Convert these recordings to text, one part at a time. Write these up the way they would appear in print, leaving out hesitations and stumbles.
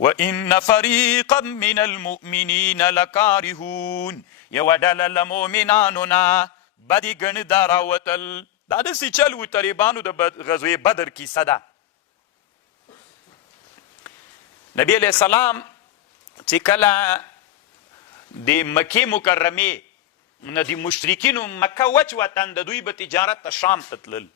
وان فریقا من المؤمنین لکارهون، یوه ډله له مؤمنانو نه بدې ګڼې دا راوتل. دا داسې چل و طالبانو د غزوې بدر کیسه ده. نبی علیه السلام چې کله د مکې مکرمې نه د مشرکینو مکه وچ وطن د دوی به تجارت ته شام ته تلل.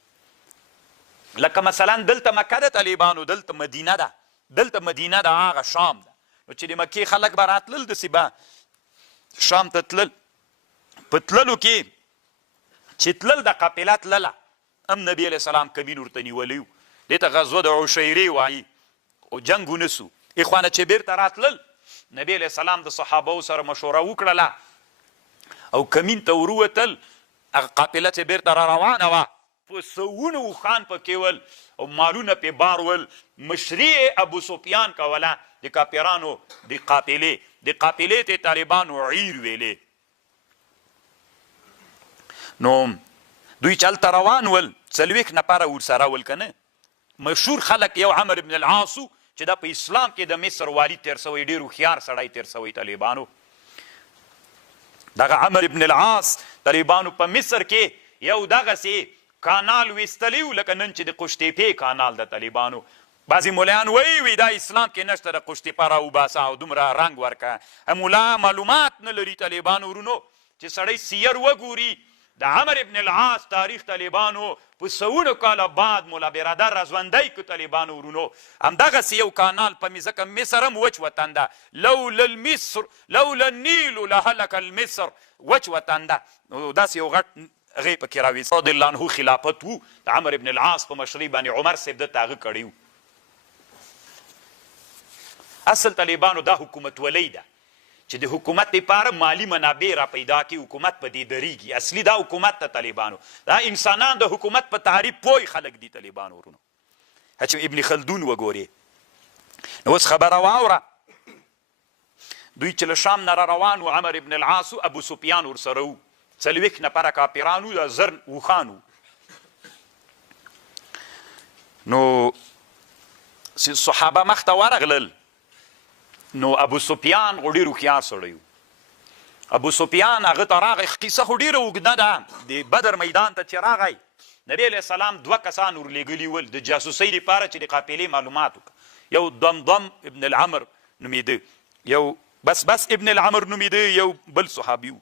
لکه مثلا دلته مکه ده طالبانو، دلته مدینه ده، دلته مدینه ده هغه شام ده. نو چې د مکې خلک به راتلل داسې به شام ته تلل. په تللو کې چې تلل د قافله تلله، هم نبي علیه السلام کمین ورته نیولی و. دې ته غزوه د عشیرې وایي او جنګ ونه سو. اخوانه چې بیرته راتلل، نبي علیه السلام د صحابهو سره مشوره وکړله او کمین ته وروتل. هغه قافله چې بیرته را روانه وه، په سوونه اوښان پکې ول او مالونه پې بار ول. مشري ابو سفیان کوله د کافرانو د قافلې ته طالبانو عیر ویلې. نو دوی چې هلته روان ول، 40 نفره ورسره ول که نه. مشهور خلک یو عمر بن العاص چې دا په اسلام کې د مصر والي تیر سوی، ډېر هوښیار سړی تیر سوی طالبانو. دغه عمر بن العاص طالبانو په مصر کې یو دغسې کانال ویستلی و، لکه نن چې د قشتیپې کانال د طالبانو. بعضې مولیان وی دا اسلام کې نشته، د قشتیپه راوباسه او دومره رنګ ورکه. مولا معلومات نه لري طالبانو ورونو چې سړی سیر وګوري. د عمر ابن العاص تاریخ طالبانو په سوونو کاله بعد مولا برادر را ژوندی که طالبانو ورونو. همدغسې یو کانال په ځکه مصر هم وچ وطن ده. لولا النیل لهلک المصر، وچ وطن ده. داسې یو غټ هغې پکې راویست. رضی الله عنه خلافت و، د عمر ابن العاص په مشرۍ باندې عمر صاحب دته هغه کړی و. اصل طالبانو دا حکومت ولی ده چې د حکومت لپاره مالی منابع را پیدا کړي، حکومت په دې درېږي. اصلي دا حکومت ته طالبانو، دا انسانان د حکومت په تعریف پوه خلک دي طالبانو ورونو. چې ابن خلدون وګورې. نو اوس خبره واوره، دوی چې له شام نه را روان و، عمر ابن العاص و ابو سفیان ورسره و، 40 نفره کافرانو د زر اوښانو. نو صحابه مخ ته ورغلل. نو ابو سفیان خو ډېر هوښیار سړی و. ابو سفیان هغه ته راغی، قیصه خو ډېره اوږده ده. د بدر میدان ته چې راغی، نبی علیه السلام 2 کسان ورلېږلي ول د جاسوسۍ لپاره چې د قافلې معلومات وکړه. یو دمدم ابن العمر نومېده، یو بس ابن العمر نومېده، یو بل صحابي و.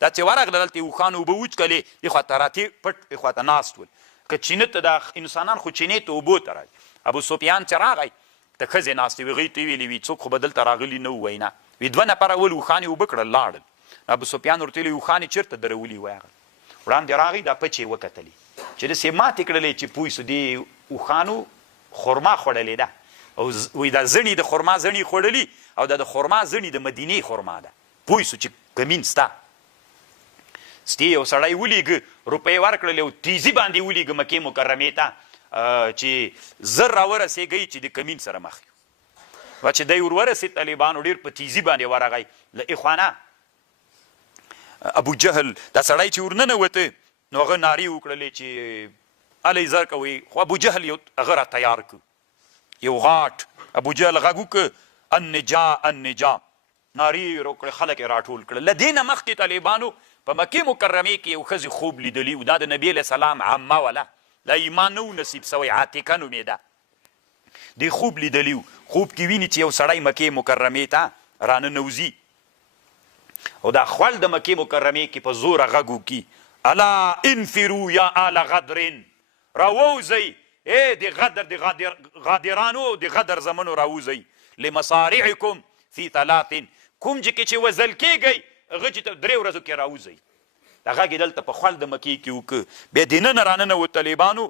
دا چې ورغلل هلته یې اوښان اوبه وچکلې، دې خوا ته راتې پټ دې خوا ته ناست ول. که چینه ته دا انسانان خو چینې ته اوبو ته راځي. ابو سفیان چې راغی ته ښځې ناستې وې، هغوی ته یې ویلې وي څوک خو به دلته راغلي نه وو. وینا وي 2 نفره ول اوښان یې اوبه کړل لاړل. ابو سفیان ورته ویلې اوښان یې چېرته درولي وی. هغه وړاندې راغی، دا پچې وکتلې چې داسې ماتې کړلې چې پوه سو دې اوښانو خرما خوړلې ده. او وایي دا زڼي د خرما زڼي خوړلي، او دا د خرما زڼي د مدینې خرما ده. پوه سو چې کمین سته. ستې یو سړی ولیږه، روپۍ ورکړلې او تیزي باندې ولیږه مکې مکرمې ته چې زر راورسېږئ چې د کمین سره مخ یو. و چې دی ورورسېد طالبانو ډېر په تیزي باندې ورغی. له اخوانه ابو جهل دا سړی چې ورننوته، نو هغه نارې وکړلې چې الی زر کوئ. خو ابو جهل یو هغه را تیار کړ، یو غاټ ابو جهل غږ وکړ، النجا النجا، نارې وکړې، خلک یې راټول کړل. له دې نه مخکې طالبانو په مکې مکرمې کې یو ښځې خوب لیدلي و. دا د نبي علیه السلام عمه وله، لا ایمان نه و نصیب سوی، عاتقه نومېده. دې خوب لیدلي و. خوب کې ویني چې یو سړی مکې مکرمې ته راننوځي او دا خول د مکې مکرمې کې په زوره غږ وکړي، الا انفرو یا آل غدرین، راووځئ د غدر د غادرانو د غدر زمنو راوځئ، لمصارعکم فی 3، کوم ځای کې چې وژل کېږئ هغه چې 3 ورځو کې راوځئ. دا غږ یې دلته په خول د مکې کې وکړه. بیا دننه راننوت طالبانو،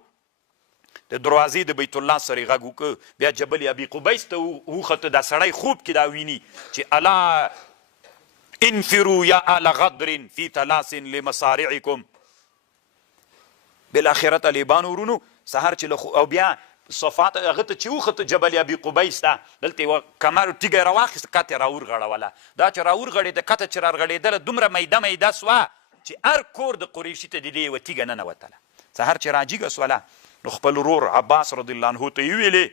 د دروازې د بیت الله سره یې غږ وکړه. بیا جبل ابي قبیس ته وخته. دا سړی خوب کې دا ویني چې الا انفروا یا آل غدر فی 3 لمصارعکم. بالاخره طالبانو ورونو سهار چې او بیا صفات هغه ته چې وخته جبل ابي قبیس ته، دلته یوه کمر تیږه راواخېسته، کته یې راورغړوله. دا چې راورغړېده، کته چې راورغړېدله دومره میده میده سوه چې هر کور د قریشي ته د دې یوه تیږه ننوتله. سهار چې راجیږه سوله، نو خپل ورور عباس رضی الله عنه ته یې ویلې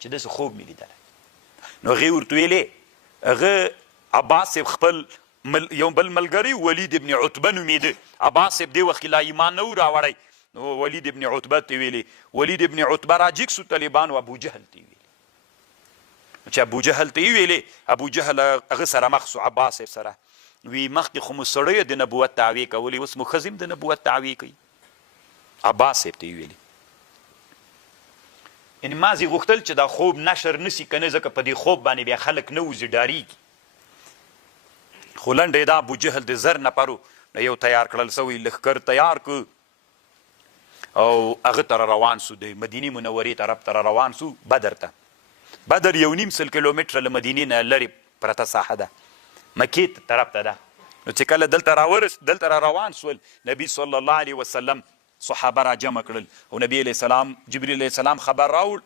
چې داسې خوب مې لیدلی. نو هغې ورته ویلې هغه عباس صاحب خپل یو بل ملګری ولید ابن عتبه نومېده. عباس صاحب دې وخت کې لا ایمان نه و راوړی. نو ولید ابن عتبه ته ویلې، ولید ابن عتبه راجګ سو طالبانو ابو جهل ته ویلې. چې ابو جهل ته یې ویلې، ابو جهل هغه سره مخ سو عباس صاحب سره. وی مخکې خو مو سړی د نبوت دعوې کولې، اوس مو ښځې د نبوت دعوې کوي. عباس صاحب ته یې ویلې. یعنې ما زه غوښتل چې دا خوب نشر نسي که نه، ځکه په دې خوب باندې بیا خلک نه وځي، ډارېږي. خو لنډه دا ابو جهل د زر نفرو یو تیار کړل سوی لښکر تیار کړ او هغه ته روان سو، د مدینې منورې طرف ته روان سو، بدر ته. بدر 1.5 کیلومتره له مدینې نه لرې پرته ساحه ده، مکې طرف ته ده. نو چې کله دلته را روان سول، نبي صلی الله علیه وسلم صحابه را جمع کړل او نبی علیه السلام جبریل علیه السلام خبر راوړ.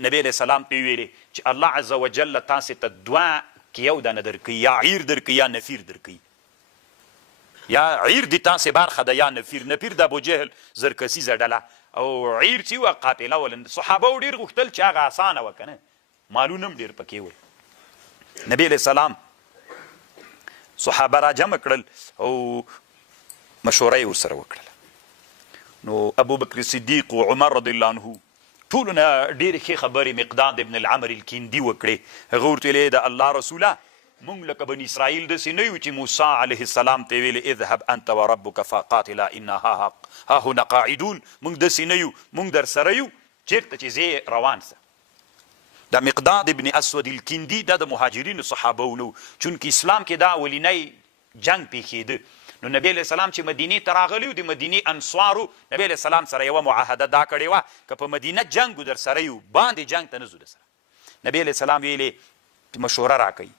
نبی علیه السلام ته ویلې چې الله عز وجل تاسې ته دوه کې یو دانه درکوي، یا عیر درکوي یا نفیر درکوي. یا عیر د تاسې برخه ده یا نفیر. نفیر د ابوجهل زرکسیزه ډله او عیر چې وه قافله ول. صحابه و ډېر غوښتل چې هغه اسانه وه که نه، مالونه هم ډېر پکې ول. نبی علیه السلام صحابه را جمع کړل او مشوره یې ورسره وکړله. نو ابوبکر صدیق و عمر رضی الله عنه ټولو نه ډېرې ښې خبرې مقداد ابن العمر الکندي وکړې. هغه ورته ویلې د الله رسوله مونږ لکه بني اسرائیل داسې نه یو چې موسی علیه السلام ته ویلې اذهب انت وربک فقاتلا انا ها هنا قاعدون. مونږ داسې نه یو، مونږ در سره یو، چېرته چې ځې روان سه. دا مقداد ابن اسود الکندي دا د مهاجرینو صحابه نه و، چونکې اسلام کې دا ولینی جنګ پیښېده. نو نبی علیه السلام چې مدینې ته راغلی و، د مدینې انصارو نبی علیه السلام سره یوه معاهده دا کړې وه که په مدینه جنګ و در سره یو، باندې جنګ ته نه ځو در سره. نبی علیه السلام ویلې مشوره راکوي.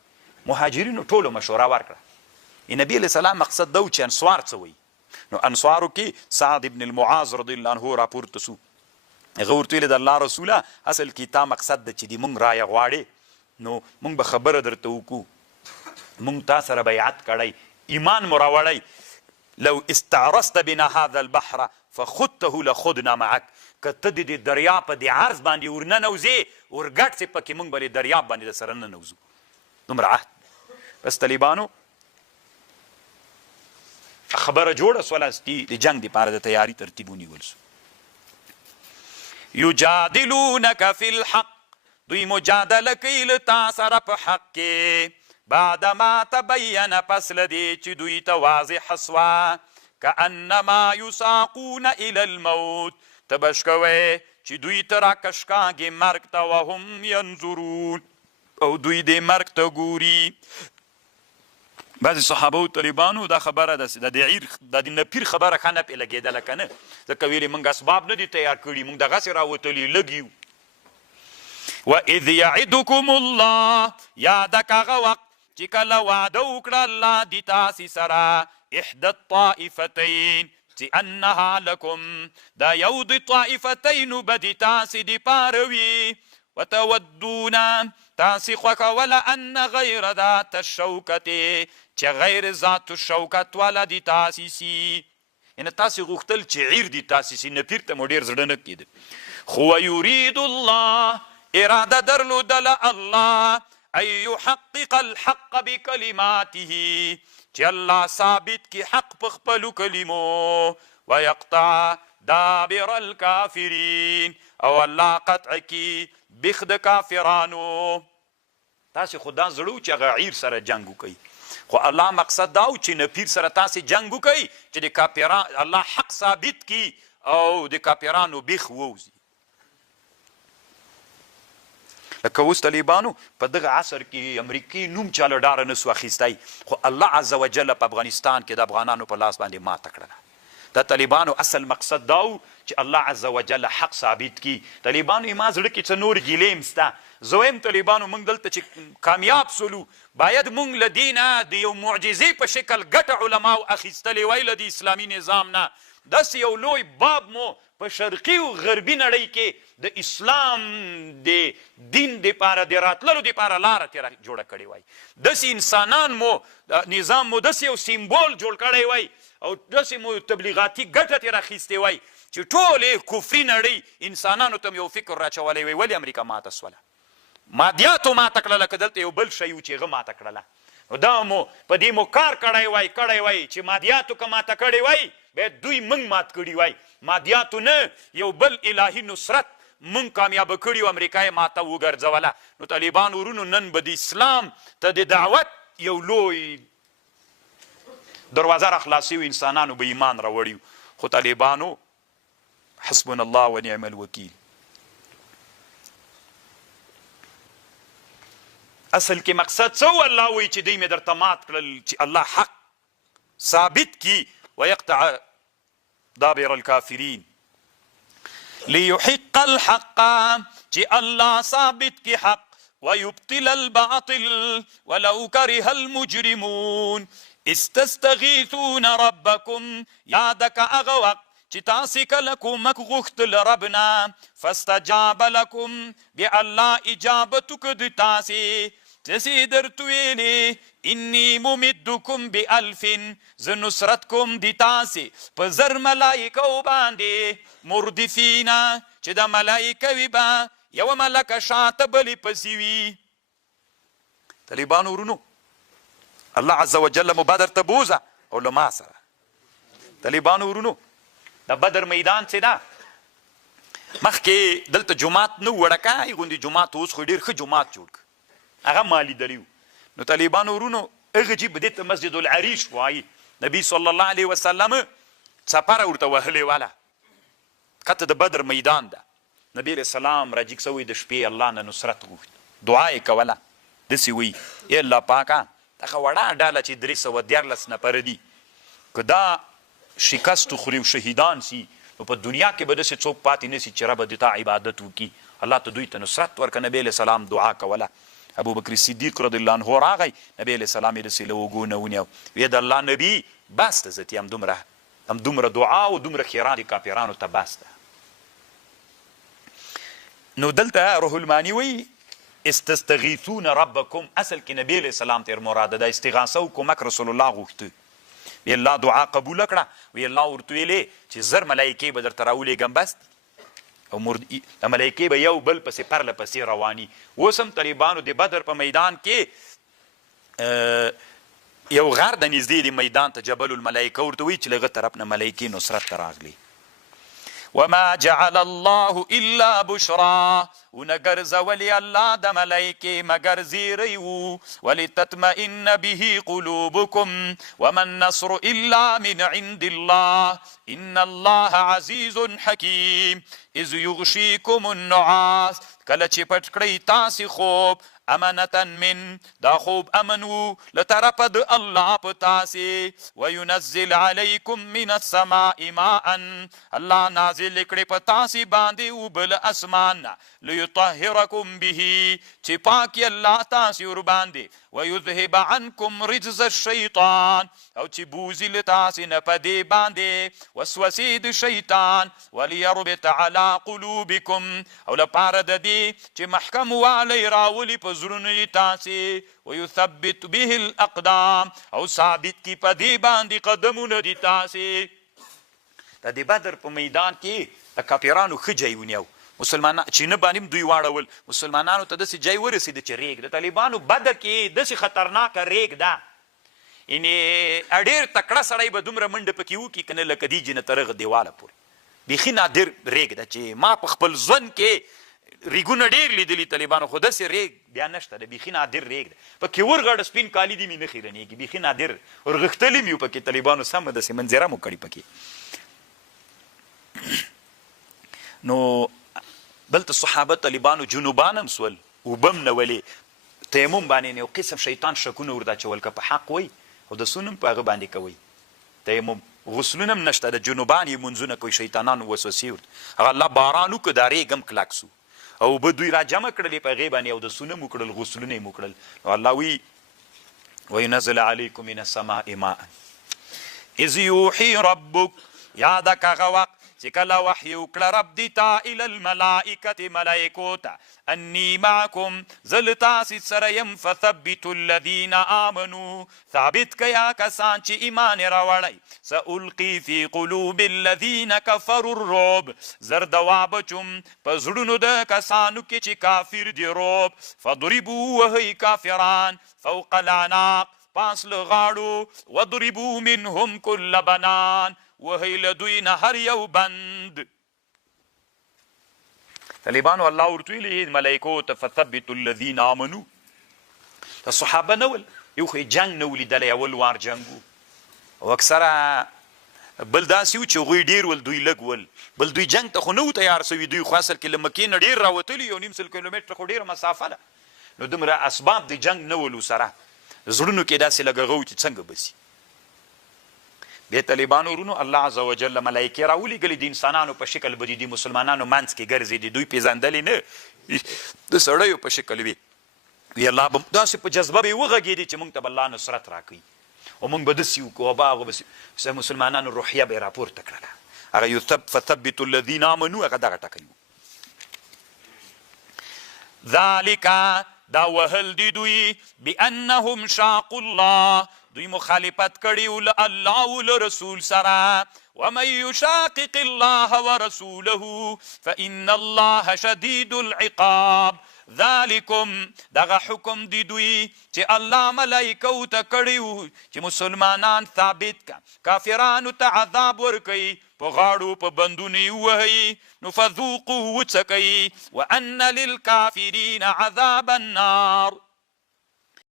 مهاجرینو ټولو مشوره ورکړه. نبی علیه السلام مقصد دا و چې انصار څه وایي. نو انصارو کې سعد ابن المعاذ رضی الله عنه راپورته سو. هغه ورته ویلې د الله رسوله اصل کې تا مقصد ده چې دې مونږ رایه غواړې، نو مونږ به خبره درته وکړو، مونږ تا سره بیعت کړی، ایمان مو راوړی. لو استعرست بنا هذا البحر فخذته لخذنا معك. که ته د دې دریاب په دې عرض باندې ورننوځې ورګډ سې پکې مونږ به د دریاب باندې د سره ننوځو. دومره عهد. بس طالبانو خبره جوړه سوله د جنګ دپاره د تیاري ترتیب ونیول سو. یجادلونک فی الحق، دوی مجادله کوي له تا سره په حق کې، بعدما تبین پس له دې چې دوی ته واضحه سوه، کانما یساقون الی الموت، ته بش کوی چې دوی ته راکشکاږي مرګ ته، وهم ینظرون، او دوی دې مرګ ته ګوري. بعضې صحابه و طالبانو دا خبره د نپیر خبره ښه نه پې لګېدله که نه، ځکه ویلې موږ اسباب نه دي تیار کړي، موږ دغسې راوتلي لږ یو. وَإِذْ يَعِدُكُمُ اللَّهُ، یاده که هغه وخت چې کله وعده وکړه الله د تاسې سره، احدى الطائفتین، چې انها لکم، دا یو د طائفتینو به د تاسې دپاره وي، وتودون، تاسې خوښوله ان غیر ذات الشوکتې، چې غیر ذات الشوکت والا د تاسې سي. یعنې تاسې غوښتل چې عیر د تاسې سي، نپیر ته مو ډېر زړه نه کېده. خو ویرید الله، اراده درلودله الله، ان یحقق الحق بکلماته، چې الله ثابت کی حق په خپلو کلمو، ویقطع دابر الکافرین، او الله قطع کی بخ د کافرانو. تاسې خو دا زړه و چې هغه عیر سره جنګ وکوئ، خو الله مقصد دا و چې نپیر سره تاسې جنګ وکوئ چې د کافران الله حق ثابت کی او د کافرانو بیخ ووځي. لکه اوس طالبانو په دغه عصر کې امریکې نوم چا له ډاره نه سو اخیستی، خو الله عز وجل په افغانستان کې د افغانانو په لاس باندې ماته کړله. د طالبانو اصل مقصد دا و چې الله عز وجل حق ثابت کی. طالبانو یې ما زړه کې څه نور ګیلې م سته. زه وایم طالبانو موږ دلته چې کامیاب سولو، باید موږ له دې نه د یو معجزې په شکل ګټه علماو اخیستلې وای له د اسلامي نظام نه. داسې یو لوی باب مو په شرقي او غربي نړۍ کې د اسلام د دین دپاره د راتللو دپاره لاره تېره جوړه کړې وای. داسې انسانان مو نظام مو داسې یو سیمبول جوړ کړی وای او داسې مو تبلیغاتي ګټه ترې راخیستې وای چې ټولې کفري نړۍ انسانانو ته یو فکر راچولی وای. ولې امریکا ماته سوله؟ مادیاتو ماته کړله که دلته یو بل شی و چې هغه ماته کړله نو دا مو په دې مو کار کړی وای چې مادیاتو که ماته کړی وای بیا دوی موږ مات کړي وای مادیاتو نه یو بل الهي نصرت موږ کامیابه کړي و امریکا یې ماته وګرځوله نو طالبان ورونو نن به د اسلام ته د دعوت یو لوی دروازه را خلاصي و انسانانو به ایمان راوړي خو طالبانو حسبنا الله ونعم الوکیل اصل کې مقصد څه و الله وایي چې دوی مې درته مات کړل چې الله حق ثابت کی ويقطع دابر الكافرين ليحق الحق چې الله ثابت کی حق ويبطل الباطل ولو كره المجرمون استستغيثون ربكم یادک هغه وخت چې تاسې کله کومک غوښتل ربنا فاستجاب لكم بیا الله اجابت وکړ د تاسې تسی درته ویلې انی ممدکم بألف زه نصرت کوم د تاسې په زر ملایکو باندې مردفینا چې د ملایکه وي به یوه ملکه شاته بلې پسې وي طالبانو ورونو الله عز وجل مو بدر ته بوزه او له ما سره طالبانو ورونو د بدر میدان چې ده مخکې دلته جومات نه وړکای غوندې جومات اوس خو ډېر ښه جومات جوړ کړ هغه ما لیدلی و نو طالبانو ورونو هغه چې دې ته مسجد العریش وایي نبي صلی الله علیه وسلم څپره ورته وهلې واله قطه د بدر میدان ده نبی علیه السلام راجیګ سوی د شپې الله نه نصرت غوښت دعا یې کوله داسې وایي ای الله پاکه دغه وړه ډله چې 314 نفره دي که دا شکست خوري او شهیدان سي نو په دنیا کې به داسې څوک پاتې نه سي چې ربه د تا عبادت وکړي الله ته دوی ته نصرت ورکړه نبی علیه السلام دعا کوله ابو بکر صدیق رضی الله عنه راغی نبی علیه السلام یې داسې له اوږو نه ونیو ویې د الله نبي بس ته زتي همدومره دعا او دومره خیرات کافرانو ته بس ده نو دلته روح المانی وی استستغیثون ربکم اصل کې نبی علیه السلام تیر مراده ده استغاثه او کومک رسول الله غوښته وی الله دعا قبول کړه وی الله ورته ویلې چې زر ملایکې به درته راولېږم بس او د ملایکې به یو بل پسې پرله پسې رواني اوس هم طالبانو د بدر په میدان کې یو غر د نږدې د میدان ته جبل الملایکه ورته وایي چې له هغه طرف نه ملایکې نصرت ته راغلي وما جعل الله الا بشرا ونګرځولي الله د ملایکې مګر زیری و ولتطمئن به قلوبکم وما النصر الا من عند الله ان الله عزیز حکیم اذ یغشیکم النعاس کله چې پټ کړئ تاسې خوب امانتا من دا خوب امن و له طرفه د الله په تاسې وینزل علیکم من السماء ماء الله نازل کړي په تاسې باندې اوبه له اسمان نه لیطهرکم به چې پاکي الله تاسې ورباندې ویذهب عنکم رجز الشیطان او چې بوزي له تاسې نه په دې باندې وسوسې د شیطان ولیربط علی قلوبکم او لپاره د دې چې محکم والی راولي په زړونو تاسې ویثبت به الاقدام او ثابت کی په دې باندې قدمونه دي تاسې د دې بدر په میدان کې د کافرانو ښه ځای ونیو مسلمانان چې نه باندې دوی واړول مسلمانانو ته داسې ځای ورسېده چې ریګ د طالبانو بدر کې داسې خطرناکه ریګ ده یعنې ډېر تکړه سړی به دومره منډه پکې وکړي که نه لکه دې جنه تر هغه دیواله پورې بیخي نادر ریګ ده چې ما په خپل ژوند کې ریګونه ډېر لیدلي طالبانو خو داسې ریګ بیا نشته ده بیخي نادر ریګ ده پکې ورغړه سپین کالي دي مې نه خیرنېږي بیخي نادر ورغښتلي مې وو پکې طالبانو سمه داسې منظره مو کړي پکې نو دلته صحابه طالبانو جنوبان هم سول اوبه هم نولې تیمم باندې یو قسم شیطان شکونه ورته اچول که په حق وی او د سون هم په هغه باندې کوئ تیمم غسلونه هم نشته د جنوبان یې منځونه کوي شیطانانو وسوسې ورته هغه الله باران وکړه دا ریګ هم کلک سو او اوبه دوی را جمع کړلې په هغې باندې او د سونه مو کړل غسلونه یې مو کړل نو الله وی وینزل علیکم من السماء ماء اذ یوحي ربک یاده که هغه وخت چې کله وحی وکړه رب دې ته الی الملائکة ملائکو ته انی معکم زه له تاسې سره یم فثبتوا الذین آمنوا ثابت کیا کسان چې ایمان یې راوړی سألقي فی قلوب الذین کفروا الرعب زر دوا بچم په زړونو د کسانو کې چې کافر دي رعب فضربوا وهی کافران فوق العناق پاس له غاړو وضربوا منهم كل بنان وهی له دوی نه هر یو بند طالبانو الله ورته ویلي ملایکو ته فثبتوا الذین آمنوا د صحابه نه ول یو خو جنګ نه ولیدلی اول وار جنګ و او اکثره بل داسې و چې هغوی ډېر ول دوی لږ ول بل دوی جنګ ته خو نه و تیار سوي دوی خو اصل کې له مکې نه ډېر راوتلي 1.5 کیلومتره خو ډېره مسافه ده نو دومره اسباب د جنګ نه ولو سره زړونو کې داسې لږه غو چې څنګه بسي بیا طالبانو ورونو الله عز وجل ملایکې راولېږلي د انسانانو په شکل به د مسلمانانو منځ کې ګرځېدي دوی پېژندلې نه د سړیو په شکل وي الله به داسې په جذبه به یې وغږېدي چې موږ ته به الله نصرت راکوي او موږ به داسې وکړو او به هغه به مسلمانانو روحیه به یې راپورته کړله هغه فثبتوا الذین آمنوا هغه دغه ټکی و ذلک دا وهل دی دوی بانهم شاقوا الله دوی مخالفت کړي له الله او له رسول سره ومن يشاقق الله ورسوله فإن الله شديد العقاب ذالکم دغه حکم دی دوی چې الله ملائکو ته کړي چې مسلمانان ثابت کا کافرانو ته عذاب ورکوي په غاړو په بندونو یې ووهي نو فذوقوا وڅکئ وان للکافرین عذاب النار